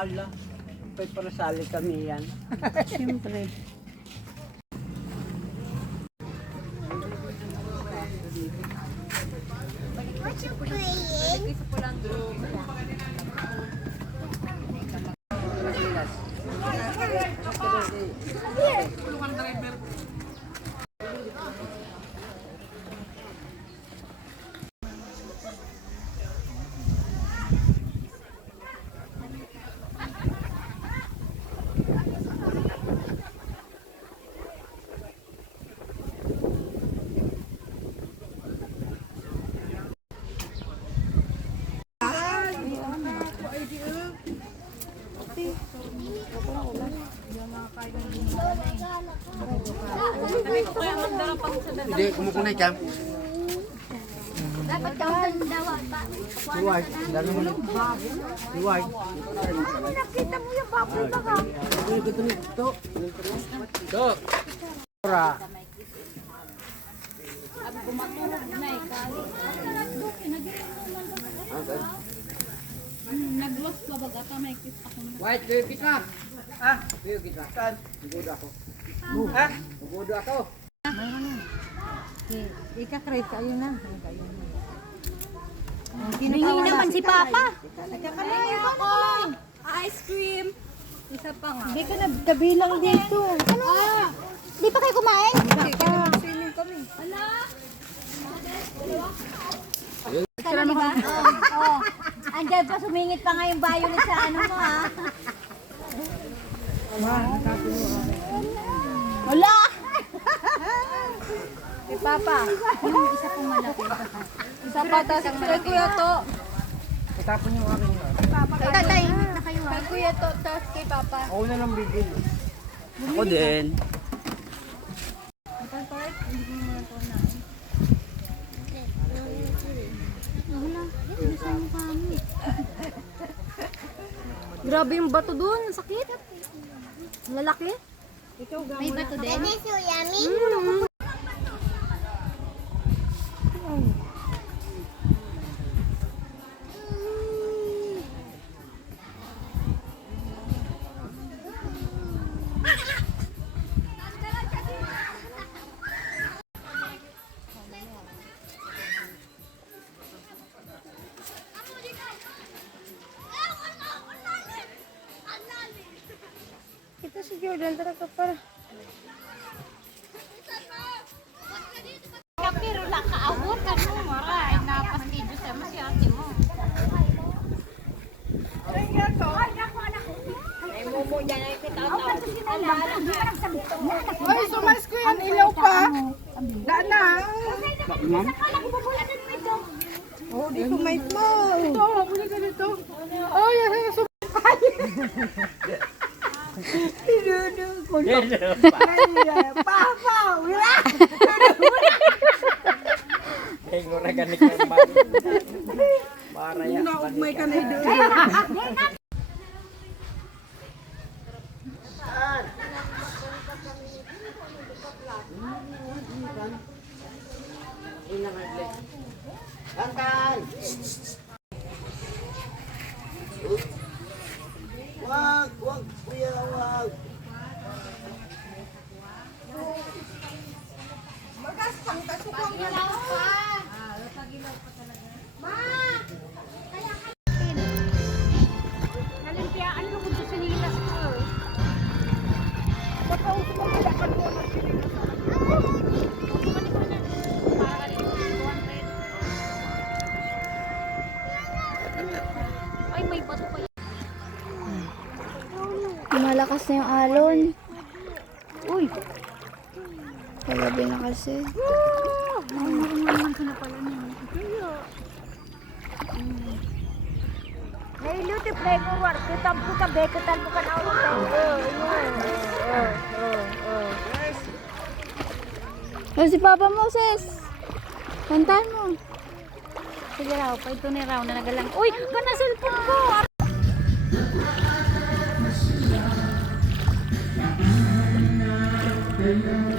Hala, may parasali kami yan. Siyempre. Hindi, kumukunay ka. Dapat kang sandawa pa. Luwag, dami mo na. Luwag. Nakita mo yung baboy baka. Ito. Ito. Ora. Naglos pa baga ta may kiss ako. White, kayo kita. Ah, kayo kita. Saan? Bugodo ako. Ha? Bugodo ako. Ika-crave kayo na. Hingi naman si Papa. Nagkakalayo ako. Ice cream. Isa pa nga. Hindi ka nagkabilang dito. Ano? Di pa kayo kumain? Swimming kami. Ala. Tara mo kami. Oo. Andiyan pa sumingit pa nga yung violet sa ano mo ha. Wala. Si Papa. Yung isa pong malaki. Isa pa, tapos kay Kuya To. Itapon yung aking. Tatay, na kayo ha. Kay Kuya To, tapos kay Papa. Ako na lang bigil. Ako din. Ito, Park, hindi ko naman ito na. Wala. Bilisan mo kami. Grabe yung bato dun, sakit. Lalaki. May bato din? This is yummy. Ito si Jordan, tara ka para. Pero lang kaabot ka mo. Maray, napaskidyo sa masyati mo. Ay, sumas ko yan, ilaw pa. Dana. Ma'am? Oh, di ko may mo. Ito, muli ka nito. Oh, yan, sumas. Papa, wala. Kaya nga na ganit ng mali. Para yan. Naugmay ka na doon. Kantan! Wag, wag, kuya, wag. Magaspang, kasukong ka lang pa. Nalimpiaan mo kung sa sinilas ko. Baka usumagilakan mo na sila. Ay, may bato pa yan. Malakas na yung alon. Uy! Pagabi na kasi. Ay, naman ka na pala niya. Nailuti play mo war. Kutam-kutam, bekutan mo ka na ulit. O si Papa Moses! Kantahan mo. Sige raw, pa ito ni raw na nagalang. Uy, gana cellphone ko! Thank you.